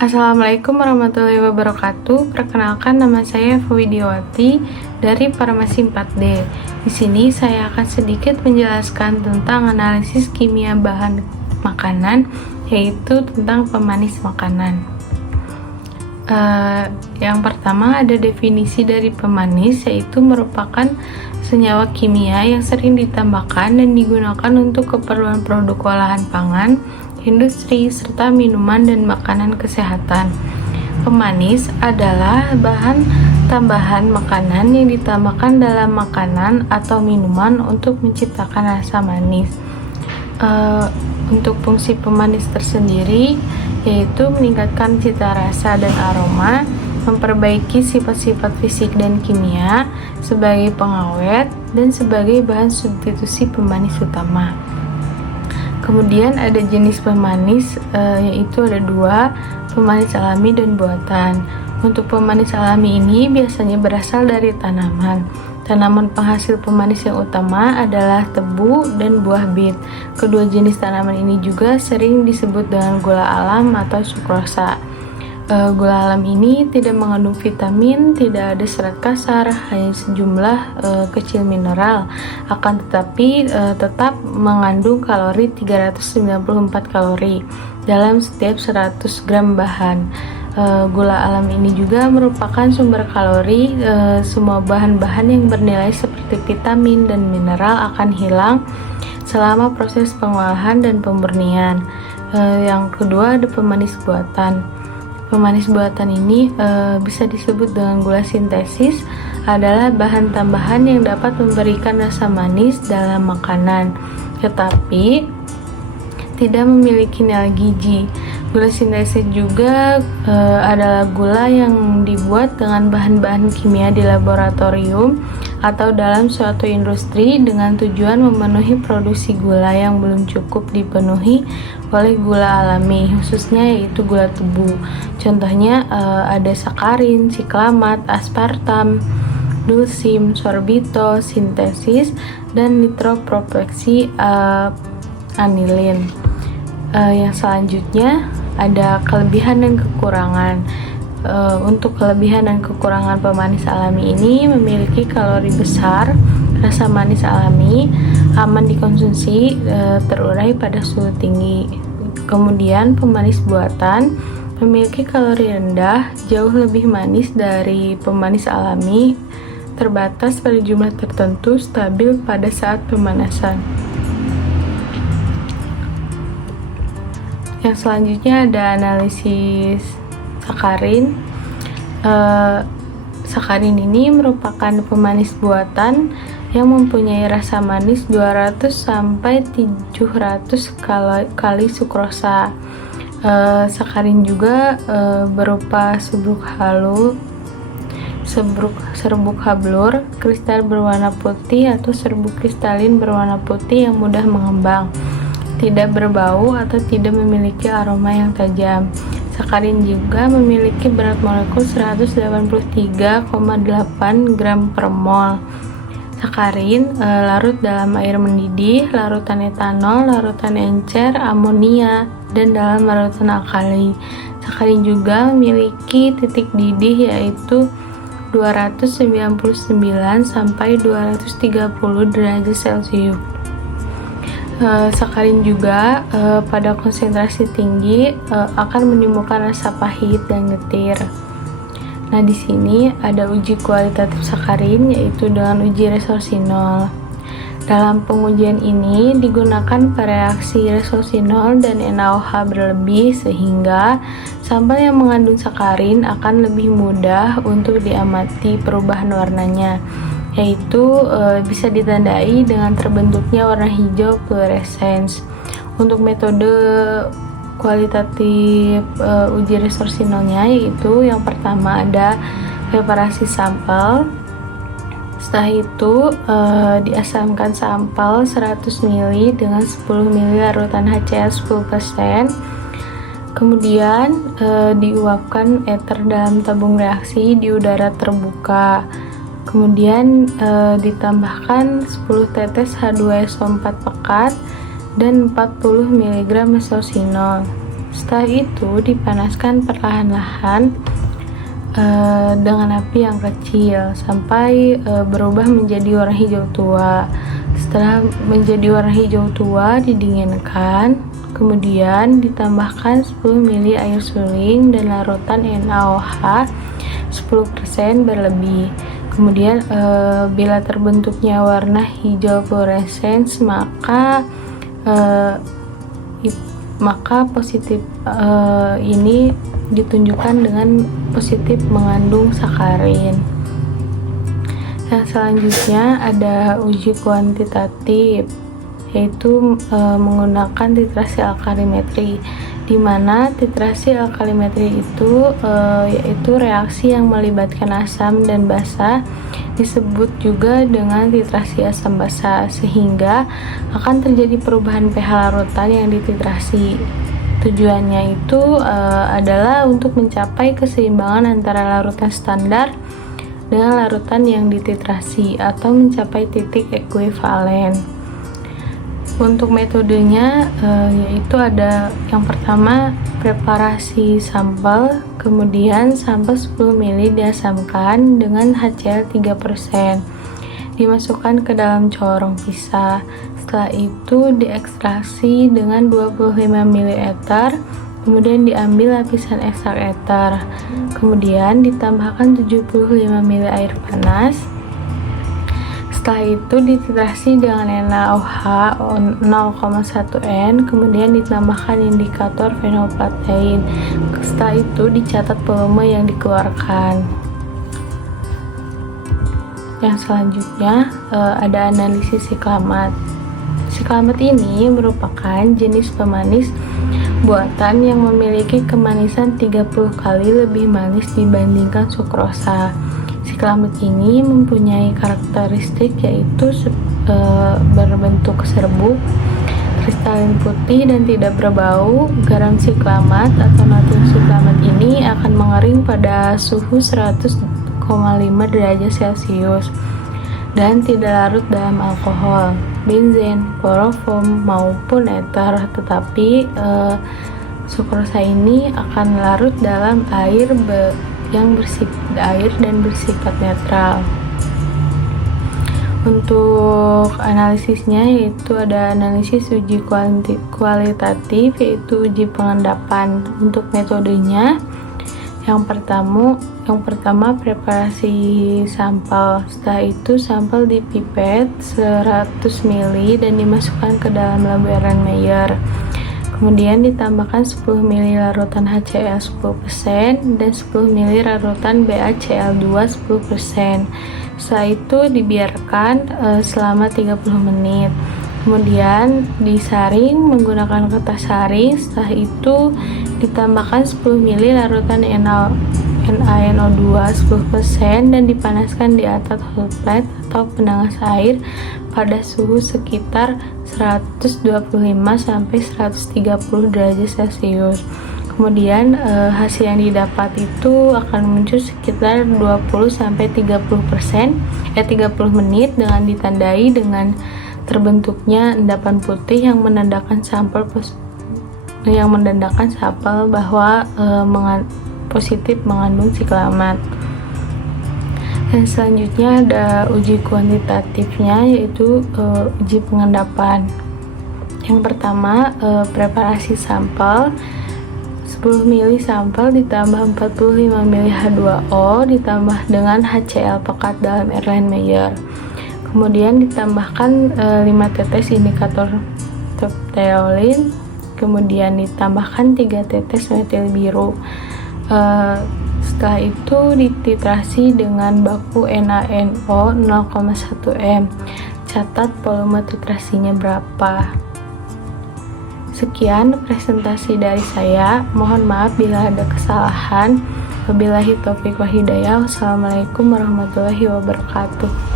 Assalamualaikum warahmatullahi wabarakatuh. Perkenalkan, nama saya Eva Widiawati dari Farmasi 4D. Di sini saya akan sedikit menjelaskan tentang analisis kimia bahan makanan, yaitu tentang pemanis makanan. Yang pertama ada definisi dari pemanis, yaitu merupakan senyawa kimia yang sering ditambahkan dan digunakan untuk keperluan produk olahan pangan, industri, serta minuman dan makanan kesehatan. Pemanis adalah bahan tambahan makanan yang ditambahkan dalam makanan atau minuman untuk menciptakan rasa manis. Untuk fungsi pemanis tersendiri yaitu meningkatkan cita rasa dan aroma, memperbaiki sifat-sifat fisik dan kimia sebagai pengawet, dan sebagai bahan substitusi pemanis utama. Kemudian ada jenis pemanis, yaitu ada dua, pemanis alami dan buatan. Untuk pemanis alami ini biasanya berasal dari tanaman. Tanaman penghasil pemanis yang utama adalah tebu dan buah bit. Kedua jenis tanaman ini juga sering disebut dengan gula alam atau sukrosa. Gula alam ini tidak mengandung vitamin, tidak ada serat kasar, hanya sejumlah kecil mineral. Akan tetapi tetap mengandung kalori 394 kalori dalam setiap 100 gram bahan. Gula alam ini juga merupakan sumber kalori. Semua bahan-bahan yang bernilai seperti vitamin dan mineral akan hilang selama proses pengolahan dan pemurnian. Yang kedua ada pemanis buatan. Pemanis buatan ini bisa disebut dengan gula sintesis, adalah bahan tambahan yang dapat memberikan rasa manis dalam makanan, tetapi tidak memiliki nilai gizi. Gula sintesis juga adalah gula yang dibuat dengan bahan-bahan kimia di laboratorium atau dalam suatu industri dengan tujuan memenuhi produksi gula yang belum cukup dipenuhi oleh gula alami, khususnya yaitu gula tebu. Contohnya ada sakarin, siklamat, aspartam, dulsim, sorbitol, sintesis, dan nitropropeksi anilin. Yang selanjutnya ada kelebihan dan kekurangan. Untuk kelebihan dan kekurangan pemanis alami ini memiliki kalori besar, rasa manis alami, aman dikonsumsi, terurai pada suhu tinggi. Kemudian pemanis buatan memiliki kalori rendah, jauh lebih manis dari pemanis alami, terbatas pada jumlah tertentu, stabil pada saat pemanasan. Yang selanjutnya ada analisis sakarin. Sakarin ini merupakan pemanis buatan yang mempunyai rasa manis 200 sampai 700 kali sukrosa. Sakarin juga berupa serbuk hablur, kristal berwarna putih atau serbuk kristalin berwarna putih yang mudah mengembang, tidak berbau atau tidak memiliki aroma yang tajam. Sakarin juga memiliki berat molekul 183,8 gram per mol. Sakarin larut dalam air mendidih, larutan etanol, larutan encer, amonia, dan dalam larutan alkali. Sakarin juga memiliki titik didih yaitu 299 sampai 230 derajat Celcius. Sakarin juga pada konsentrasi tinggi akan menimbulkan rasa pahit dan getir. Nah, di sini ada uji kualitatif sakarin, yaitu dengan uji resorsinol. Dalam pengujian ini digunakan reaksi resorsinol dan NaOH berlebih sehingga sampel yang mengandung sakarin akan lebih mudah untuk diamati perubahan warnanya, yaitu bisa ditandai dengan terbentuknya warna hijau fluorescens. Untuk metode kualitatif uji resorsinolnya yaitu yang pertama ada preparasi sampel. Setelah itu diasamkan sampel 100 ml dengan 10 ml larutan HCl 10%. Kemudian diuapkan ether dalam tabung reaksi di udara terbuka. Kemudian ditambahkan 10 tetes H2SO4 pekat dan 40 mg mesosinol. Setelah itu dipanaskan perlahan-lahan dengan api yang kecil sampai berubah menjadi warna hijau tua. Setelah menjadi warna hijau tua, didinginkan, kemudian ditambahkan 10 ml air suling dan larutan NaOH 10% berlebih. Kemudian bila terbentuknya warna hijau fluorescens, maka positif ini ditunjukkan dengan positif mengandung sakarin. Yang selanjutnya ada uji kuantitatif, yaitu menggunakan titrasi alkalimetri, di mana titrasi alkalimetri itu yaitu reaksi yang melibatkan asam dan basa, disebut juga dengan titrasi asam basa, sehingga akan terjadi perubahan pH larutan yang dititrasi. Tujuannya itu adalah untuk mencapai keseimbangan antara larutan standar dengan larutan yang dititrasi atau mencapai titik ekuivalen. Untuk metodenya yaitu ada yang pertama preparasi sampel, kemudian sampel 10 ml diasamkan dengan HCl 3%, dimasukkan ke dalam corong pisah. Setelah itu diekstraksi dengan 25 ml eter, kemudian diambil lapisan ekstrak eter, kemudian ditambahkan 75 ml air panas. Setelah itu dititrasi dengan NaOH 0,1 N, kemudian ditambahkan indikator fenolphthalein. Setelah itu dicatat volume yang dikeluarkan. Yang selanjutnya ada analisis siklamat. Siklamat ini merupakan jenis pemanis buatan yang memiliki kemanisan 30 kali lebih manis dibandingkan sukrosa. Siklamat ini mempunyai karakteristik yaitu berbentuk serbuk, kristalin putih dan tidak berbau. Garam siklamat atau natrium siklamat ini akan mengering pada suhu 100,5 derajat Celcius dan tidak larut dalam alkohol, benzen, kloroform maupun eter, tetapi sukrosa ini akan larut dalam air dan bersifat netral. Untuk analisisnya yaitu ada analisis uji kualitatif, yaitu uji pengendapan. Untuk metodenya yang pertama preparasi sampel. Setelah itu sampel dipipet 100 ml dan dimasukkan ke dalam labu Erlenmeyer. Kemudian ditambahkan 10 ml larutan HCl 10% dan 10 ml larutan BaCl2 10%. Setelah itu dibiarkan selama 30 menit. Kemudian disaring menggunakan kertas saring. Setelah itu ditambahkan 10 ml larutan NaNO2 10% dan dipanaskan di atas hot plate atau penangas air pada suhu sekitar 125 sampai 130 derajat Celcius. Kemudian hasil yang didapat itu akan muncul sekitar 20 sampai 30 menit dengan ditandai dengan terbentuknya endapan putih yang menandakan sampel bahwa positif mengandung siklamat. Dan selanjutnya ada uji kuantitatifnya, yaitu uji pengendapan. Yang pertama preparasi sampel 10 ml sampel ditambah 45 ml H2O ditambah dengan HCl pekat dalam Erlenmeyer. Kemudian ditambahkan 5 tetes indikator phthalate, kemudian ditambahkan 3 tetes metil biru. Setelah itu dititrasi dengan baku NaNO 0,1 M. Catat volume titrasinya berapa. Sekian presentasi dari saya. Mohon maaf bila ada kesalahan. Wabillahi taufiq wal hidayah. Wassalamualaikum warahmatullahi wabarakatuh.